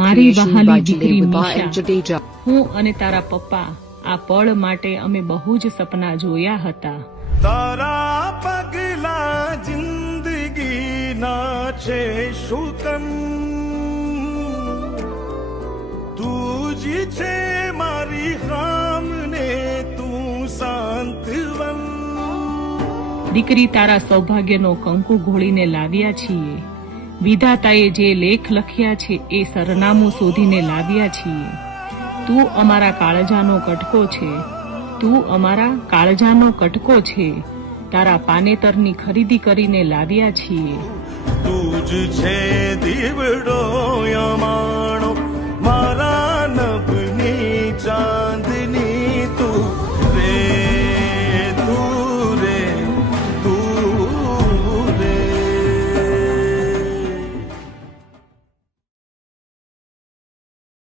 મારી વહાલી દીકરી નિશા, હું અને તારા પપ્પા આ પળ માટે અમે બહુ જ સપના જોયા હતા. તારા પગલા જિંદગી ના છે શુકન, તું જ છે મારી હામને, તું સાંત્વન. દીકરી, તારા સૌભાગ્યનો કંકુ ઘોળીને લાવ્યા છીએ. વિધાતાએ જે લેખ લખ્યા છે એ સરનામું શોધીને લાવ્યા છીએ. તું અમારા કાળજાનો કટકો છે, તું અમારા કાળજાનો કટકો છે. તારા પાનેતરની ખરીદી કરીને લાવ્યા છીએ. તું જ છે દીવડો